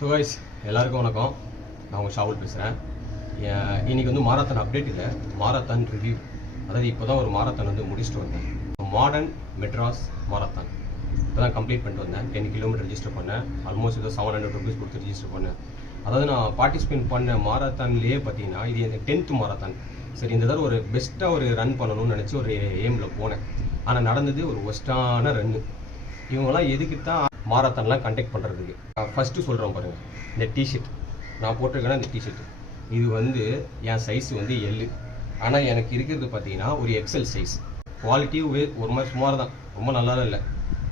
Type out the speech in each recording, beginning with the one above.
So guys எல்லாருக்கும் வணக்கம். நான் உங்கள் ஷாவுல் பேசுகிறேன். இன்றைக்கி வந்து மாரத்தான் அப்டேட் இல்லை, மாரத்தான் ரிவ்யூ. அதாவது இப்போ தான் ஒரு மாரத்தான் வந்து முடிச்சுட்டு வந்தேன். மாடர்ன் மெட்ராஸ் மாரத்தான் இப்போ தான் கம்ப்ளீட் பண்ணிட்டு வந்தேன். 10 கிலோமீட்டர் ரெஜிஸ்டர் பண்ணேன். ஆல்மோஸ்ட் ஏதோ 700 rupees கொடுத்து ரெஜிஸ்டர் பண்ணேன். அதாவது நான் பார்ட்டிசிபேட் பண்ண மாரத்தான்லேயே பார்த்தீங்கன்னா இது எனக்கு 10th மாரத்தான். சரி, இந்த தடவை ஒரு பெஸ்ட்டாக ஒரு ரன் பண்ணணும்னு நினச்சி ஒரு எய்மில் போனேன். ஆனால் நடந்தது ஒரு ஒஸ்ட்டான ரன்னு. இவங்கெல்லாம் எதுக்கு தான் மாரத்தான்லாம் கண்டக்ட் பண்ணுறதுக்கு. ஃபஸ்ட்டு சொல்கிறோம் பாருங்கள், இந்த டிஷர்ட் நான் போட்டிருக்கேன்னா இந்த டிஷர்ட் இது வந்து என் சைஸ் வந்து எல். ஆனால் எனக்கு இருக்கிறது பார்த்தீங்கன்னா ஒரு எக்ஸல் சைஸ். குவாலிட்டி ஒரு மாதிரி சுமார் தான், ரொம்ப நல்லா இல்லை.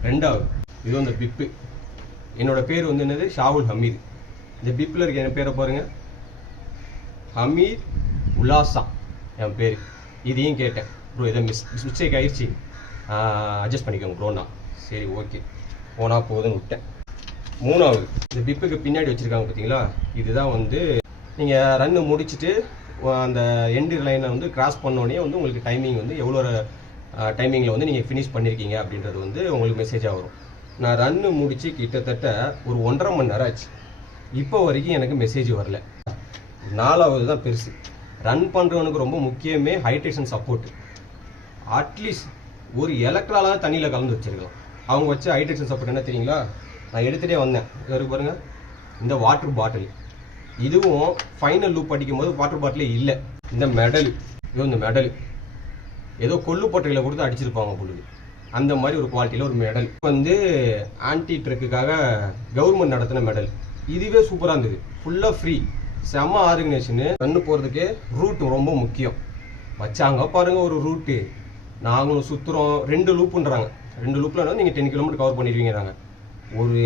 ரெண்டாவது இது வந்து பிப்பு. என்னோட பேர் வந்து என்னது, ஷாவுல் ஹமீத். இந்த பிப்பில் இருக்க என் பேரை பாருங்கள், ஹமீத் உல்லாசா என் பேர். இதையும் கேட்டேன், ப்ரோ இதை மிஸ்டேக் ஆயிடுச்சு, அட்ஜஸ்ட் பண்ணிக்கோங்க ப்ரோண்ணா. சரி ஓகே போனால் போதுன்னு விட்டேன். மூணாவது இந்த பிப்புக்கு பின்னாடி வச்சுருக்காங்க பார்த்தீங்களா, இதுதான் வந்து நீங்கள் ரன்னு முடிச்சுட்டு அந்த எண்டு லைனை வந்து கிராஸ் பண்ணோடனே வந்து உங்களுக்கு டைமிங் வந்து எவ்வளோ டைமிங்கில் வந்து நீங்கள் ஃபினிஷ் பண்ணியிருக்கீங்க அப்படின்றது வந்து உங்களுக்கு மெசேஜாக வரும். நான் ரன்னு முடித்து கிட்டத்தட்ட ஒரு 1.5 மணி நேரம் ஆச்சு. இப்போ வரைக்கும் எனக்கு மெசேஜ் வரல. நாலாவது தான் பெருசு. ரன் பண்ணுறவனுக்கு ரொம்ப முக்கியமே ஹைட்ரேஷன் சப்போர்ட். அட்லீஸ்ட் ஒரு எலக்ட்ராலாக தண்ணியில் கலந்து வச்சுருக்கலாம். அவங்க வச்ச ஹைட்ரேஷன் சப்போர்ட் என்ன தெரியுங்களா, நான் எடுத்துகிட்டே வந்தேன். இவருக்கு பாருங்கள், இந்த வாட்டர் பாட்டில். இதுவும் ஃபைனல் லூப் அடிக்கும் போது வாட்டர் பாட்டிலே இல்லை. இந்த மெடல், இந்த மெடல் ஏதோ கொல்லுப்பட்டைகளை கொடுத்து அடிச்சிருப்பாங்க பொழுது, அந்த மாதிரி ஒரு குவாலிட்டியில் ஒரு மெடல் வந்து ஆன்டி ட்ரக்குக்காக கவர்மெண்ட் நடத்தின மெடல். இதுவே சூப்பராக இருந்தது, ஃபுல்லாக ஃப்ரீ, செம்ம ஆர்கனைசேஷனு. ரன்னு போகிறதுக்கு ரூட் ரொம்ப முக்கியம். வச்சாங்க பாருங்கள் ஒரு ரூட்டு. நாங்களும் சுற்றுறோம், 2 லூப்புன்றாங்க. 2 லூப்பில் நீங்கள் 10 கிலோமீட்டர் கவர் பண்ணிடுவீங்கிறாங்க. ஒரு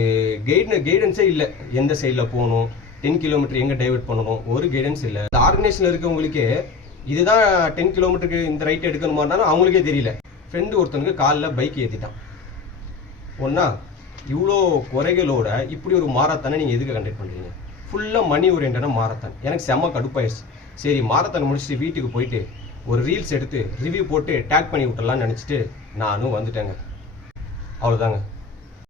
கைடன்ஸே இல்லை, எந்த சைடில் போகணும், 10 கிலோமீட்டர் எங்கே டைவெர்ட் பண்ணணும், ஒரு கைடன்ஸ் இல்லை. இந்த ஆர்கனைசேஷனில் இருக்கவங்களுக்கே இதுதான் 10 கிலோமீட்டருக்கு இந்த ரைட் எடுக்கணுமானாலும் அவங்களுக்கே தெரியல. ஃப்ரெண்டு ஒருத்தனுக்கு காலில் பைக் ஏற்றிட்டான். ஒன்றா இவ்வளோ குறைகளோட இப்படி ஒரு மாரத்தானை நீங்கள் எதுக்கு கண்டக்ட் பண்ணுறீங்க? ஃபுல்லாக மணி ஓரியன்டான மாரத்தான். எனக்கு செம்ம கடுப்பாயிடுச்சு. சரி, மாரத்தான் முடிச்சுட்டு வீட்டுக்கு போயிட்டு ஒரு ரீல்ஸ் எடுத்து ரிவ்யூ போட்டு டேக் பண்ணி விட்டுடலான்னு நினச்சிட்டு நானும் வந்துட்டேங்க. அவ்வளோதாங்க.